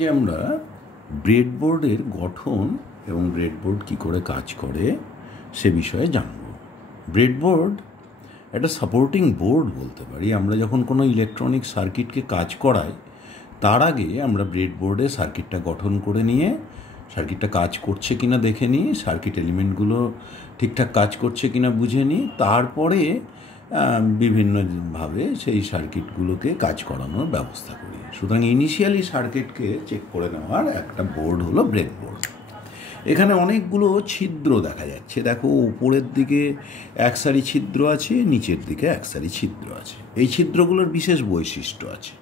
আজকে আমরা ব্রেডবোর্ডের গঠন এবং ব্রেডবোর্ড কী করে কাজ করে সে বিষয়ে জানব। ব্রেডবোর্ড একটা সাপোর্টিং বোর্ড বলতে পারি। আমরা যখন কোনো ইলেকট্রনিক সার্কিটকে কাজ করাই তার আগে আমরা ব্রেডবোর্ডে সার্কিটটা গঠন করে নিয়ে সার্কিটটা কাজ করছে কিনা দেখে নিই, সার্কিট এলিমেন্টগুলো ঠিকঠাক কাজ করছে কিনা বুঝে নিই, তারপরে বিভিন্নভাবে সেই সার্কিটগুলোকে কাজ করানোর ব্যবস্থা করি। সুতরাং ইনিশিয়ালি সার্কিটকে চেক করে নেওয়ার একটা বোর্ড হলো ব্রেডবোর্ড। এখানে অনেকগুলো ছিদ্র দেখা যাচ্ছে। দেখো, উপরের দিকে এক সারি ছিদ্র আছে, নিচের দিকে এক সারি ছিদ্র আছে। এই ছিদ্রগুলোর বিশেষ বৈশিষ্ট্য আছে।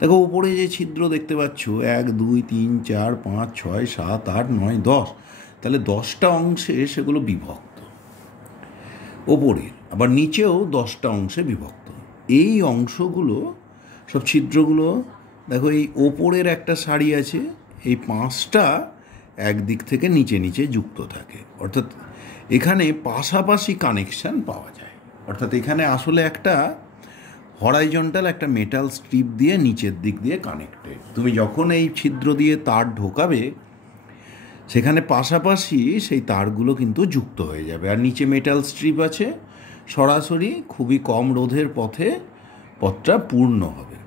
দেখো, উপরে যে ছিদ্র দেখতে পাচ্ছ 1 2 3 4 5 6 7 8 9 10, তাহলে 10টা অংশে সেগুলো বিভক্ত। ওপরের আবার নিচেও 10টা অংশে বিভক্ত। এই অংশগুলো সব ছিদ্রগুলো দেখো, এই ওপরের একটা সারি আছে, এই 5টা একদিক থেকে নিচে নিচে যুক্ত থাকে। অর্থাৎ এখানে পাশাপাশি কানেকশান পাওয়া যায়। অর্থাৎ এখানে আসলে একটা হরাইজন্টাল একটা মেটাল স্ট্রিপ দিয়ে নিচের দিক দিয়ে কানেক্টেড। তুমি যখন এই ছিদ্র দিয়ে তার ঢোকাবে সেখানে পাশাপাশি সেই তারগুলো কিন্তু যুক্ত হয়ে যাবে। আর নিচে মেটাল স্ট্রিপ আছে, সরাসরি খুবই কম রোধের পথটা পূর্ণ হবে।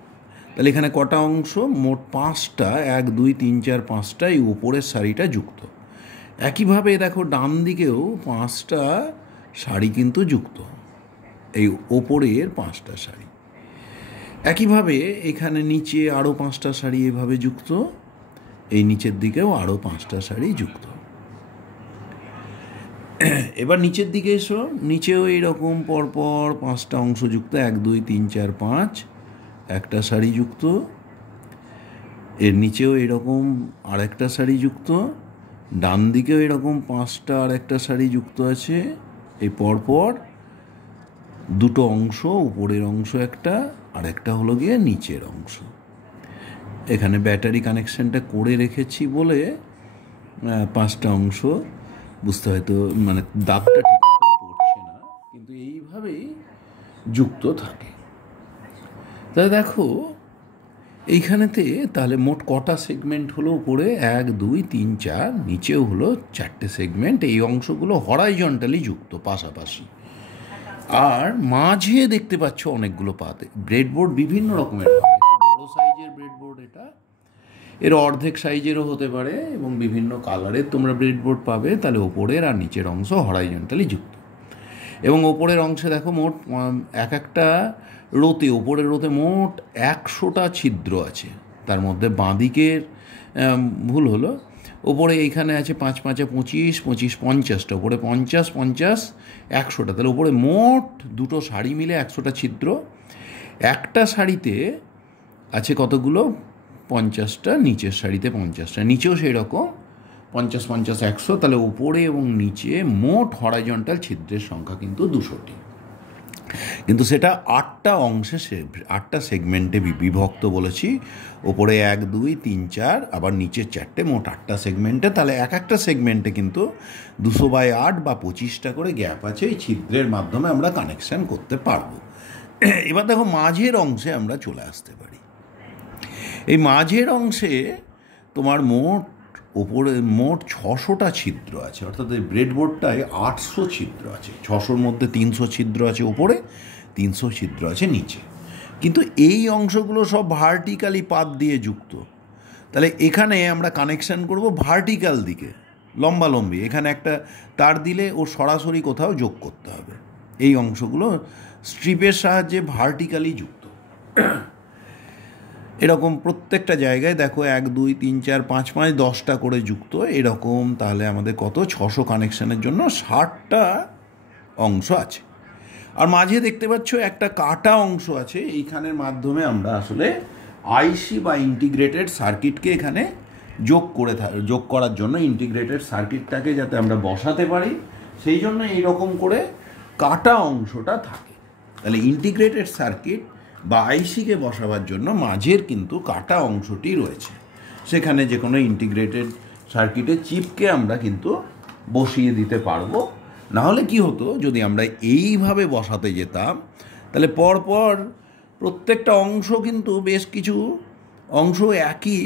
তাহলে এখানে কটা অংশ? মোট 5টা, 1 2 3 4 5টা এই উপরের সারিটা যুক্ত। একইভাবে দেখো, ডান দিকেও 5টা সারি কিন্তু যুক্ত, এই ওপরের 5টা সারি। একইভাবে এখানে নিচে আরও 5টা সারি এভাবে যুক্ত, এই নিচের দিকেও আরও 5টা সারি যুক্ত। এবার নিচের দিকে এসো, নিচেও এইরকম পরপর 5টা অংশ যুক্ত, 1 2 3 4 5, একটা সারি যুক্ত। এর নিচেও এরকম আরেকটা সারি যুক্ত, ডান দিকেও এরকম 5টা আরেকটা সারি যুক্ত আছে। এই পরপর দুটো অংশ, উপরের অংশ একটা, আর একটা হলো গিয়ে নিচের অংশ। এখানে ব্যাটারি কানেকশানটা করে রেখেছি বলে 5টা অংশ বুঝতে হয়তো মানে দাগটা ঠিক পড়ছে না, কিন্তু এইভাবেই যুক্ত থাকে। তাই দেখো, এইখানেতে তাহলে মোট কটা সেগমেন্ট হলো? উপরে 1 2 3 4, নিচেও হলো 4টে সেগমেন্ট। এই অংশগুলো হরাইজন্টালি যুক্ত পাশাপাশি। আর মাঝে দেখতে পাচ্ছ অনেকগুলো পাতে। ব্রেডবোর্ড বিভিন্ন রকমের হয়। একটু বড় সাইজের ব্রেডবোর্ড এটা, এর অর্ধেক সাইজেরও হতে পারে এবং বিভিন্ন কালারের তোমরা ব্রেডবোর্ড পাবে। তাহলে ওপরের আর নিচের অংশ হরাইজন্টালি যুক্ত। এবং ওপরের অংশে দেখো, মোট এক একটা রোতে, ওপরের রোতে মোট 100টা ছিদ্র আছে। তার মধ্যে বাঁদিকের ভুল হলো, ওপরে এইখানে আছে 5 5 25 25 50টা, ওপরে 50 50 100টা। তাহলে ওপরে মোট দুটো শাড়ি মিলে 100টা ছিদ্র। একটা শাড়িতে আছে কতগুলো? 50টা, নিচের শাড়িতে 50টা, নিচেও সেই রকম 50 50 100। তাহলে ওপরে এবং নিচে মোট হরাইজন্টাল ছিদ্রের সংখ্যা কিন্তু 200টি। কিন্তু সেটা 8টা অংশে, 8টা সেগমেন্টে বিভক্ত বলেছি। ওপরে 1 2 3 4, আবার নিচের 4টে, মোট 8টা সেগমেন্টে। তাহলে এক একটা সেগমেন্টে কিন্তু 200/8 বা 25টা করে গ্যাপ আছে। এই ছিদ্রের মাধ্যমে আমরা কানেকশান করতে পারবো। এবার দেখো, মাঝের অংশে আমরা চলে আসতে পারি। এই মাঝের অংশে তোমার ওপরে মোট 600টা ছিদ্র আছে। অর্থাৎ এই ব্রেডবোর্ডটায় 800 ছিদ্র আছে। 600-র মধ্যে 300 ছিদ্র আছে ওপরে, 300 ছিদ্র আছে নিচে। কিন্তু এই অংশগুলো সব ভার্টিক্যালি পাত দিয়ে যুক্ত। তাহলে এখানে আমরা কানেকশান করব ভার্টিক্যাল দিকে, লম্বালম্বি। এখানে একটা তার দিলে ও সরাসরি কোথাও যোগ করতে হবে। এই অংশগুলো স্ট্রিপের সাহায্যে ভার্টিক্যালি যুক্ত। এরকম প্রত্যেকটা জায়গায় দেখো 1 2 3 4 5 5 10টা করে যুক্ত। এরকম তাহলে আমাদের কত? 600 কানেকশানের জন্য 60টা অংশ আছে। আর মাঝে দেখতে পাচ্ছ একটা কাটা অংশ আছে। এইখানের মাধ্যমে আমরা আসলে আইসি বা ইন্টিগ্রেটেড সার্কিটকে এখানে যোগ করার জন্য, ইন্টিগ্রেটেড সার্কিটটাকে যাতে আমরা বসাতে পারি, সেই জন্য এইরকম করে কাটা অংশটা থাকে। তাহলে ইন্টিগ্রেটেড সার্কিট বা আইসিকে বসাবার জন্য মাঝের কিন্তু কাটা অংশটি রয়েছে। সেখানে যে কোনো ইন্টিগ্রেটেড সার্কিটের চিপকে আমরা কিন্তু বসিয়ে দিতে পারবো। নাহলে কি হতো, যদি আমরা এইভাবে বসাতে যেতাম তাহলে পরপর প্রত্যেকটা অংশ কিন্তু বেশ কিছু অংশ একই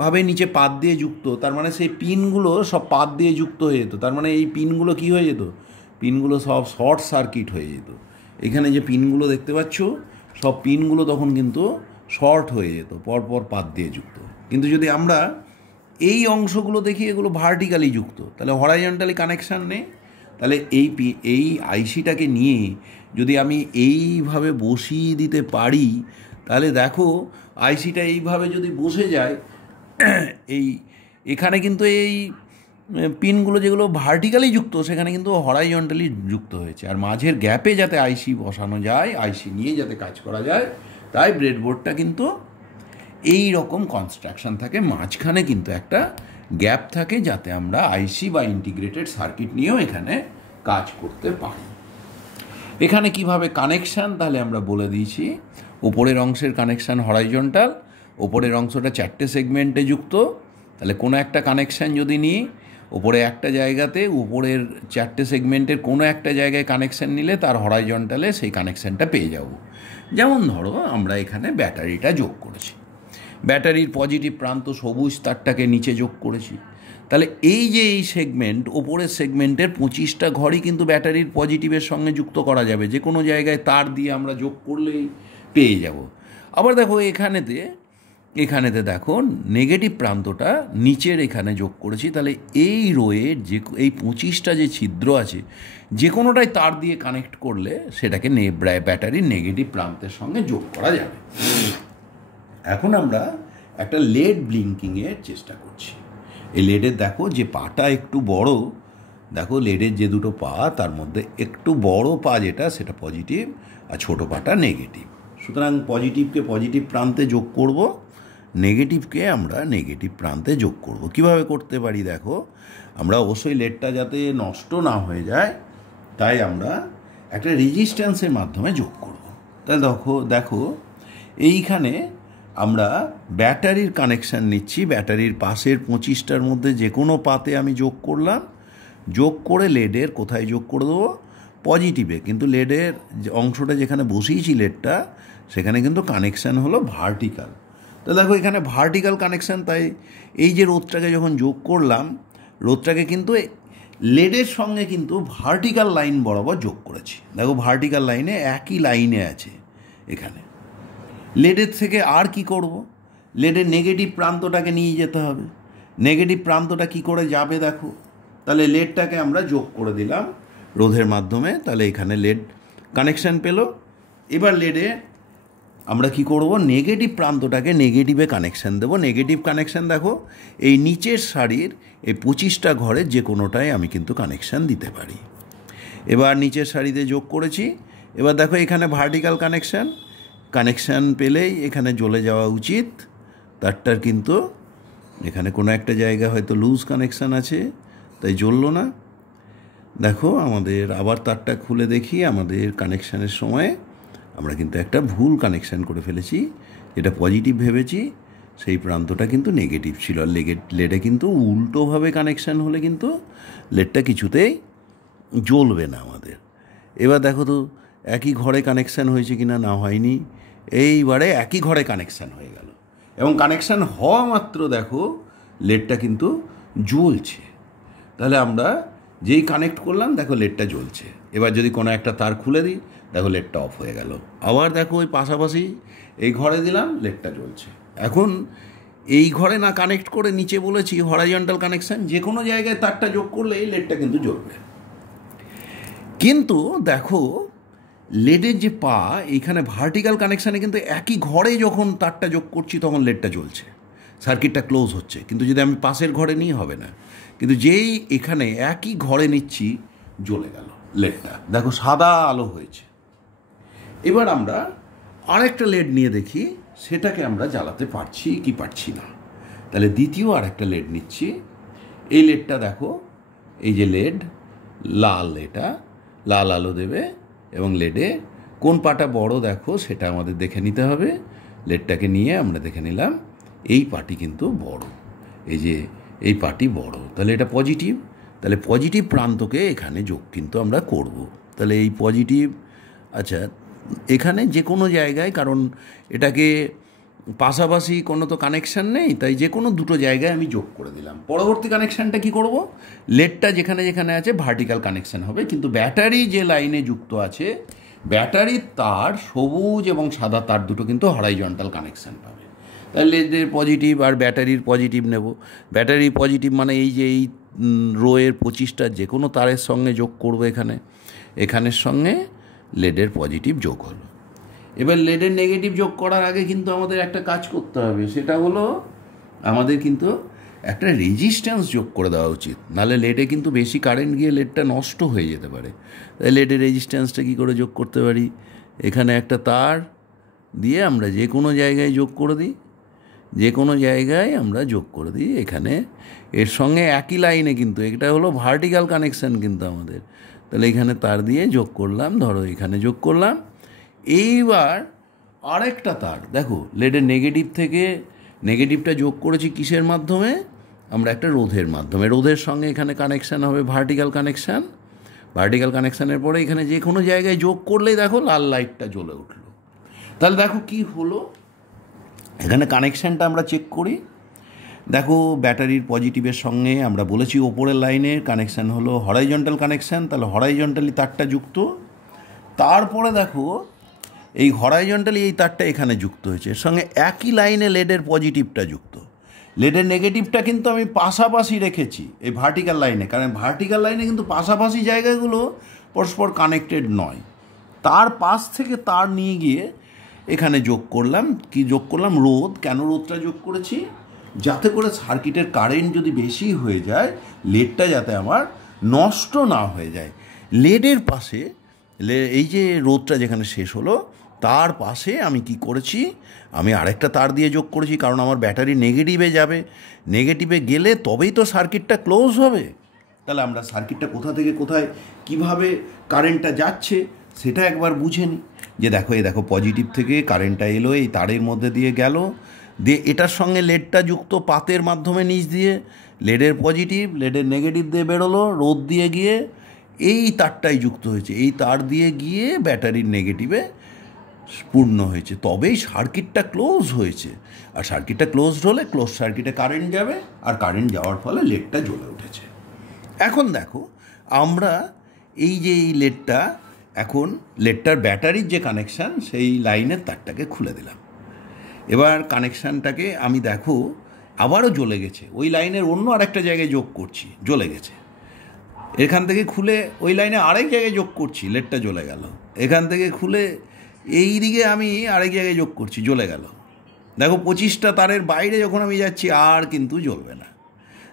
ভাবে নিচে পাত দিয়ে যুক্ত, তার মানে সেই পিনগুলো সব পাত দিয়ে যুক্ত হয়ে যেত, তার মানে এই পিনগুলো কী হয়ে যেত, পিনগুলো সব শর্ট সার্কিট হয়ে যেত। এখানে যে পিনগুলো দেখতে পাচ্ছ সব পিনগুলো তখন কিন্তু শর্ট হয়ে যেত, পরপর পাত দিয়ে যুক্ত। কিন্তু যদি আমরা এই অংশগুলো দেখি, এগুলো ভার্টিক্যালি যুক্ত, তাহলে হরাইজন্টালি কানেকশান নেই। তাহলে এই আইসিটাকে নিয়ে যদি আমি এইভাবে বসিয়ে দিতে পারি, তাহলে দেখো আইসিটা এইভাবে যদি বসে যায়, এখানে কিন্তু এই পিনগুলো যেগুলো ভার্টিক্যালি যুক্ত সেখানে কিন্তু হরাইজন্টালি যুক্ত হয়েছে। আর মাঝের গ্যাপে যাতে আইসি বসানো যায়, আইসি নিয়ে যাতে কাজ করা যায়, তাই ব্রেডবোর্ডটা কিন্তু এই রকম কনস্ট্রাকশন থাকে, মাঝখানে কিন্তু একটা গ্যাপ থাকে যাতে আমরা আইসি বা ইন্টিগ্রেটেড সার্কিট নিয়েও এখানে কাজ করতে পারি। এখানে কিভাবে কানেকশান, তাহলে আমরা বলে দিয়েছি উপরের অংশের কানেকশান হরাইজন্টাল, ওপরের অংশটা 4টে সেগমেন্টে যুক্ত। তাহলে কোনো একটা কানেকশান যদি নিই, ওপরে একটা জায়গাতে উপরের 4টে সেগমেন্টের কোনো একটা জায়গায় কানেকশান নিলে তার হরাইজন্টালে সেই কানেকশানটা পেয়ে যাব। যেমন ধরো আমরা এখানে ব্যাটারিটা যোগ করেছি, ব্যাটারির পজিটিভ প্রান্ত সবুজ তারটাকে নিচে যোগ করেছি। তাহলে এই যে এই সেগমেন্ট, ওপরের সেগমেন্টের 25টা ঘরই কিন্তু ব্যাটারির পজিটিভের সঙ্গে যুক্ত করা যাবে, যে কোনো জায়গায় তার দিয়ে আমরা যোগ করলেই পেয়ে যাব। আবার দেখো এখানেতে দেখো নেগেটিভ প্রান্তটা নিচের এখানে যোগ করেছি। তাহলে এই রোয়ের যে এই 25টা যে ছিদ্র আছে, যে কোনোটাই তার দিয়ে কানেক্ট করলে সেটাকে ব্যাটারির নেগেটিভ প্রান্তের সঙ্গে যোগ করা যাবে। এখন আমরা একটা লেড ব্লিঙ্কিংয়ের চেষ্টা করছি। এই লেডের দেখো যে পাটা একটু বড়, দেখো লেডের যে দুটো পা তার মধ্যে একটু বড় পা যেটা সেটা পজিটিভ আর ছোটো পাটা নেগেটিভ। সুতরাং পজিটিভকে পজিটিভ প্রান্তে যোগ করব, নেগেটিভকে আমরা নেগেটিভ প্রান্তে যোগ করব। কিভাবে করতে পারি দেখো, আমরা অবশ্যই লেডটা যাতে নষ্ট না হয়ে যায় তাই আমরা একটা রেজিস্ট্যান্সের মাধ্যমে যোগ করব। তাহলে দেখো এইখানে আমরা ব্যাটারির কানেকশান নিচ্ছি, ব্যাটারির পাশের 25টার মধ্যে যে কোনো পাতে আমি যোগ করলাম, যোগ করে লেডের কোথায় যোগ করে দেবো, পজিটিভে। কিন্তু লেডের অংশটা যেখানে বসিয়েছি লেডটা, সেখানে কিন্তু কানেকশান হলো ভার্টিক্যাল। তো দেখো এখানে ভার্টিক্যাল কানেকশান, তাই এই যে রোদটাকে যখন যোগ করলাম, রোদটাকে কিন্তু লেডের সঙ্গে কিন্তু ভার্টিক্যাল লাইন বরাবর যোগ করেছি। দেখো ভার্টিক্যাল লাইনে একই লাইনে আছে। এখানে লেডের থেকে আর কি করব, লেডের নেগেটিভ প্রান্তটাকে নিয়ে যেতে হবে। নেগেটিভ প্রান্তটা কি করে যাবে দেখো, তাহলে লেডটাকে আমরা যোগ করে দিলাম রোধের মাধ্যমে, তাহলে এখানে লেড কানেকশান পেল। এবার লেডে আমরা কি করব, নেগেটিভ প্রান্তটাকে নেগেটিভে কানেকশান দেবো। নেগেটিভ কানেকশান দেখো এই নিচের সারির এই 25টা ঘরের যে কোনোটায় আমি কিন্তু কানেকশান দিতে পারি। এবার নিচের সারিতে যোগ করেছি। এবার দেখো এখানে ভার্টিক্যাল কানেকশান পেলেই এখানে জ্বলে যাওয়া উচিত তারটার, কিন্তু এখানে কোনো একটা জায়গা হয়তো লুজ কানেকশান আছে তাই জ্বললো না। দেখো আমাদের আবার তারটা খুলে দেখি, আমাদের কানেকশানের সময় আমরা কিন্তু একটা ভুল কানেকশান করে ফেলেছি। যেটা পজিটিভ ভেবেছি সেই প্রান্তটা কিন্তু নেগেটিভ ছিল। আর লেডে কিন্তু উল্টোভাবে কানেকশান হলে কিন্তু লেডটা কিছুতেই জ্বলবে না আমাদের। এবার দেখো তো একই ঘরে কানেকশান হয়েছে কিনা, না হয়নি। এইবারে একই ঘরে কানেকশান হয়ে গেল, এবং কানেকশান হওয়া মাত্র দেখো লেডটা কিন্তু জ্বলছে। তাহলে আমরা যেই কানেক্ট করলাম দেখো লেডটা জ্বলছে। এবার যদি কোনো একটা তার খুলে দিই দেখো লেডটা অফ হয়ে গেল। আবার দেখো ওই পাশাপাশি এই ঘরে দিলাম, লেডটা জ্বলছে। এখন এই ঘরে না কানেক্ট করে নিচে বলেছি হরাইজন্টাল কানেকশান, যে কোনো জায়গায় তারটা যোগ করলে এই লেডটা কিন্তু জ্বলবে। কিন্তু দেখো লেডের যে পা, এইখানে ভার্টিক্যাল কানেকশানে কিন্তু একই ঘরে যখন তারটা যোগ করছি তখন লেডটা জ্বলছে, সার্কিটটা ক্লোজ হচ্ছে। কিন্তু যদি আমি পাশের ঘরে নিই হবে না। কিন্তু যেই এখানে একই ঘরে নিচ্ছি জ্বলে গেল লেডটা, দেখো সাদা আলো হয়েছে। এবার আমরা আরেকটা লেড নিয়ে দেখি সেটাকে আমরা জ্বালাতে পারছি কি পারছি না। তাহলে দ্বিতীয় আরেকটা লেড নিচ্ছি। এই লেডটা দেখো, এই যে লেড লাল, এটা লাল আলো দেবে, এবং লেডে কোন পাটা বড় দেখো সেটা আমাদের দেখে নিতে হবে। লেডটাকে নিয়ে আমরা দেখে নিলাম এই পাটি কিন্তু বড়, এই যে এই পাটি বড়, তাহলে এটা পজিটিভ। তাহলে পজিটিভ প্রান্তকে এখানে যোগ কিন্তু আমরা করব। তাহলে এই পজিটিভ, আচ্ছা এখানে যে কোনো জায়গায়, কারণ এটাকে পাশাপাশি কোনো তো কানেকশান নেই, তাই যে কোনো দুটো জায়গায় আমি যোগ করে দিলাম। পরবর্তী কানেকশানটা কি করব, লেডটা যেখানে যেখানে আছে ভার্টিক্যাল কানেকশান হবে, কিন্তু ব্যাটারি যে লাইনে যুক্ত আছে ব্যাটারির তার সবুজ এবং সাদা তার দুটো কিন্তু হরাইজন্টাল কানেকশান পাবে। তাহলে লেডের পজিটিভ আর ব্যাটারির পজিটিভ নেব। ব্যাটারির পজিটিভ মানে এই যে এই রোয়ের 25টা যে কোনো তারের সঙ্গে যোগ করবো, এখানের সঙ্গে লেডের পজিটিভ যোগ হলো। এবার লেডের নেগেটিভ যোগ করার আগে কিন্তু আমাদের একটা কাজ করতে হবে, সেটা হলো আমাদের কিন্তু একটা রেজিস্ট্যান্স যোগ করে দেওয়া উচিত, নাহলে লেডে কিন্তু বেশি কারেন্ট গিয়ে লেডটা নষ্ট হয়ে যেতে পারে। তাই লেডের রেজিস্ট্যান্সটা কী করে যোগ করতে পারি, এখানে একটা তার দিয়ে আমরা যে কোনো জায়গায় যোগ করে দিই, যে কোনো জায়গায় আমরা যোগ করে দিই এখানে, এর সঙ্গে একই লাইনে, কিন্তু এটা হলো ভার্টিক্যাল কানেকশান কিন্তু আমাদের। তাহলে এখানে তার দিয়ে যোগ করলাম, ধরো এখানে যোগ করলাম। এইবার আরেকটা তার দেখো, লেডের নেগেটিভ থেকে নেগেটিভটা যোগ করেছি কিসের মাধ্যমে, আমরা একটা রোধের মাধ্যমে। রোধের সঙ্গে এখানে কানেকশান হবে ভার্টিক্যাল কানেকশান। ভার্টিক্যাল কানেকশানের পরে এখানে যে কোনো জায়গায় যোগ করলেই দেখো লাল লাইটটা জ্বলে উঠলো। তাহলে দেখো কি হলো, এখানে কানেকশানটা আমরা চেক করি। দেখো ব্যাটারির পজিটিভের সঙ্গে আমরা বলেছি ওপরের লাইনের কানেকশান হলো হরাইজন্টাল কানেকশান, তাহলে হরাইজন্টালি তারটা যুক্ত। তারপরে দেখো এই হরাইজন্টালি এই তারটা এখানে যুক্ত হয়েছে, এর সঙ্গে একই লাইনে লেডের পজিটিভটা যুক্ত। লেডের নেগেটিভটা কিন্তু আমি পাশাপাশি রেখেছি এই ভার্টিক্যাল লাইনে, কারণ ভার্টিক্যাল লাইনে কিন্তু পাশাপাশি জায়গাগুলো পরস্পর কানেক্টেড নয়। তার পাশ থেকে তার নিয়ে গিয়ে এখানে যোগ করলাম, কি যোগ করলাম, রোধ। কেন রোধটা যোগ করেছি, যাতে করে সার্কিটের কারেন্ট যদি বেশি হয়ে যায় লেডটা যাতে আমার নষ্ট না হয়ে যায়। লেডের পাশে এই যে রোধটা যেখানে শেষ হলো তার পাশে আমি কি করেছি, আমি আরেকটা তার দিয়ে যোগ করেছি, কারণ আমার ব্যাটারি নেগেটিভে যাবে, নেগেটিভে গেলে তবেই তো সার্কিটটা ক্লোজ হবে। তাহলে আমরা সার্কিটটা কোথা থেকে কোথায় কিভাবে কারেন্টটা যাচ্ছে সেটা একবার বুঝে নিই। যে দেখো এই দেখো পজিটিভ থেকে কারেন্টটা এলো, এই তারের মধ্যে দিয়ে গেল, দিয়ে এটার সঙ্গে লেডটা যুক্ত পাতের মাধ্যমে নিচ দিয়ে, লেডের পজিটিভ লেডের নেগেটিভ দিয়ে বেরোলো, রোদ দিয়ে গিয়ে এই তারটাই যুক্ত হয়েছে, এই তার দিয়ে গিয়ে ব্যাটারির নেগেটিভে পূর্ণ হয়েছে, তবেই সার্কিটটা ক্লোজ হয়েছে। আর সার্কিটটা ক্লোজড হলে ক্লোজ সার্কিটে কারেন্ট যাবে, আর কারেন্ট যাওয়ার ফলে লেডটা জ্বলে উঠেছে। এখন দেখো আমরা এই যে এই লেডটা, এখন লেডটার ব্যাটারির যে কানেকশান সেই লাইনের তারটাকে খুলে দিলাম। এবার কানেকশানটাকে আমি দেখো আবারও জ্বলে গেছে, ওই লাইনের অন্য আরেকটা জায়গায় যোগ করছি, জ্বলে গেছে। এখান থেকে খুলে ওই লাইনে আরেক জায়গায় যোগ করছি, লেডটা জ্বলে গেল। এখান থেকে খুলে এই দিকে আমি আরেক জায়গায় যোগ করছি, জ্বলে গেল। দেখো 25টা তারের বাইরে যখন আমি যাচ্ছি আর কিন্তু জ্বলবে না।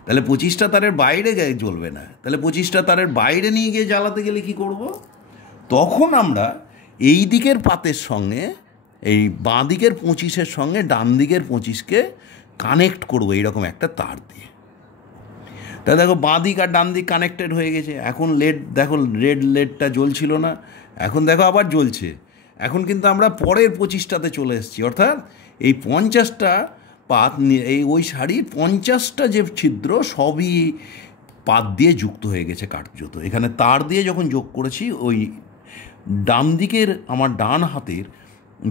তাহলে 25টা তারের বাইরে জ্বলবে না, তাহলে 25টা তারের বাইরে নিয়ে গিয়ে জ্বালাতে গেলে কি করব, তখন আমরা এই দিকের পাতের সঙ্গে এই বাঁ দিকের 25-এর সঙ্গে ডান দিকের 25কে কানেক্ট করবো এইরকম একটা তার দিয়ে। তা দেখো বাঁ দিক আর ডান দিক কানেক্টেড হয়ে গেছে। এখন লেড দেখো, রেড লেডটা জ্বলছিল না, এখন দেখো আবার জ্বলছে। এখন কিন্তু আমরা পরের 25টাতে চলে এসেছি, অর্থাৎ এই 50টা পাত, এই ওই শাড়ির 50টা যে ছিদ্র সবই পাত দিয়ে যুক্ত হয়ে গেছে কার্যত। এখানে তার দিয়ে যখন যোগ করেছি, ওই ডান দিকের আমার ডান হাতের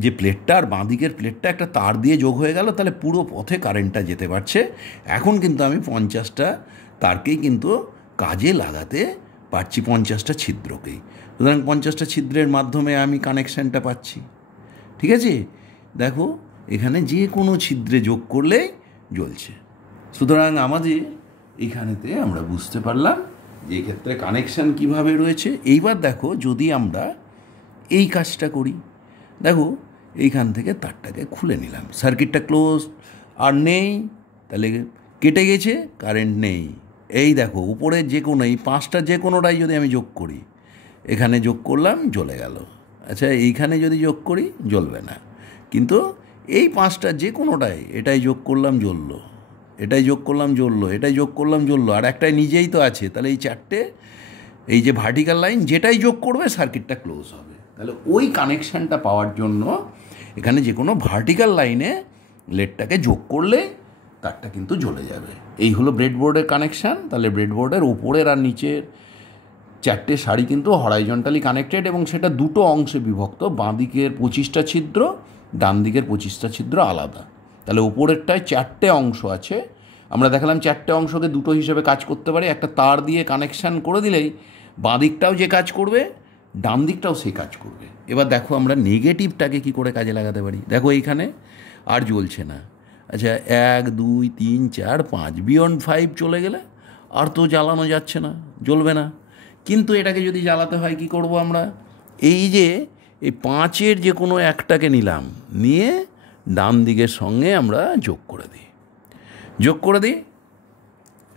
যে প্লেটটা আর বাঁ দিকের প্লেটটা একটা তার দিয়ে যোগ হয়ে গেল, তাহলে পুরো পথে কারেন্টটা যেতে পারছে। এখন কিন্তু আমি 50টা তারকেই কিন্তু কাজে লাগাতে পারছি, 50টা ছিদ্রকেই। সুতরাং 50টা ছিদ্রের মাধ্যমে আমি কানেকশানটা পাচ্ছি। ঠিক আছে, দেখো এখানে যে কোনো ছিদ্রে যোগ করলেই জ্বলছে। সুতরাং আমাদের এখানেতে আমরা বুঝতে পারলাম যে এক্ষেত্রে কানেকশান কিভাবে রয়েছে। এইবার দেখো যদি আমরা এই কাজটা করি, দেখো এইখান থেকে তারটাকে খুলে নিলাম, সার্কিটটা ক্লোজ আর নেই, তাহলে কেটে গেছে, কারেন্ট নেই। এই দেখো উপরে যে কোনো এই 5টা যে কোনোটাই যদি আমি যোগ করি, এখানে যোগ করলাম জ্বলে গেল। আচ্ছা এইখানে যদি যোগ করি জ্বলবে না, কিন্তু এই 5টা যে কোনোটাই, এটাই যোগ করলাম জ্বললো, এটাই যোগ করলাম জ্বললো, এটাই যোগ করলাম জ্বললো, আর একটাই নিজেই তো আছে। তাহলে এই 4টে, এই যে ভার্টিক্যাল লাইন যেটাই যোগ করবে সার্কিটটা ক্লোজ হবে। তাহলে ওই কানেকশানটা পাওয়ার জন্য এখানে যে কোনো ভার্টিক্যাল লাইনে লেডটাকে যোগ করলে তারটা কিন্তু জ্বলে যাবে। এই হলো ব্রেডবোর্ডের কানেকশান। তাহলে ব্রেডবোর্ডের উপরের আর নিচের 4টে সারি কিন্তু হরাইজন্টালি কানেক্টেড, এবং সেটা দুটো অংশে বিভক্ত। বাঁ দিকের 25টা ছিদ্র, ডান দিকের 25টা ছিদ্র আলাদা। তাহলে ওপরেরটায় 4টে অংশ আছে, আমরা দেখালাম 4টে অংশকে দুটো হিসেবে কাজ করতে পারে। একটা তার দিয়ে কানেকশান করে দিলেই বাঁ দিকটাও যে কাজ করবে, ডান দিকটাও সেই কাজ করবে। এবার দেখো আমরা নেগেটিভটাকে কি করে কাজে লাগাতে পারি। দেখো এইখানে আর জ্বলছে না, আচ্ছা 1 2 3 4 5 বিয়ন্ড 5 চলে গেলে আর তো জ্বালানো যাচ্ছে না, জ্বলবে না। কিন্তু এটাকে যদি জ্বালাতে হয় কি করব আমরা, এই যে এই 5-এর যে কোনো একটাকে নিলাম, নিয়ে ডান দিকের সঙ্গে আমরা যোগ করে দিই।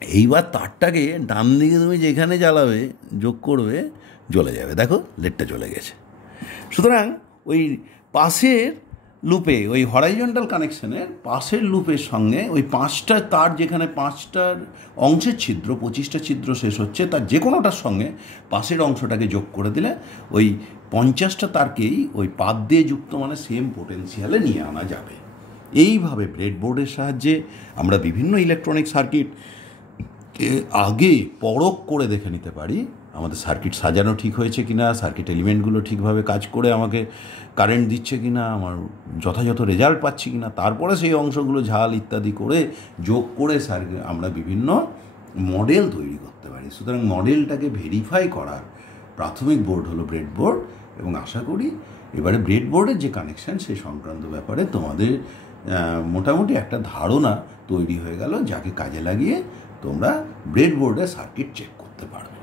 এইবার তারটাকে ডান দিকে তুমি যেখানে জ্বালাবে, যোগ করবে, জ্বলে যাবে। দেখো লেটটা জ্বলে গেছে। সুতরাং ওই পাশের লুপে, ওই হরাইজন্টাল কানেকশানের পাশের লুপের সঙ্গে ওই 5টা তার, যেখানে 5টার অংশের ছিদ্র, 25টা ছিদ্র শেষ হচ্ছে, তার যে কোনোটার সঙ্গে পাশের অংশটাকে যোগ করে দিলে ওই 50টা তারকেই ওই পাত দিয়ে যুক্ত, মানে সেম পোটেন্সিয়ালে নিয়ে আনা যাবে। এইভাবে ব্রেডবোর্ডের সাহায্যে আমরা বিভিন্ন ইলেকট্রনিক সার্কিটকে আগে পরখ করে দেখে নিতে পারি আমাদের সার্কিট সাজানো ঠিক হয়েছে কিনা, সার্কিট এলিমেন্টগুলো ঠিকভাবে কাজ করে আমাকে কারেন্ট দিচ্ছে কিনা, আমার যথাযথ রেজাল্ট পাচ্ছি কিনা। তারপরে সেই অংশগুলো ঝাল ইত্যাদি করে যোগ করে আমরা বিভিন্ন মডেল তৈরি করতে পারি। সুতরাং মডেলটাকে ভেরিফাই করার প্রাথমিক বোর্ড হলো ব্রেডবোর্ড, এবং আশা করি এবারে ব্রেডবোর্ডের যে কানেকশান সেই সংক্রান্ত ব্যাপারে তোমাদের মোটামুটি একটা ধারণা তৈরি হয়ে গেল, যাকে কাজে লাগিয়ে তোমরা ব্রেডবোর্ডে সার্কিট চেক করতে পারবে।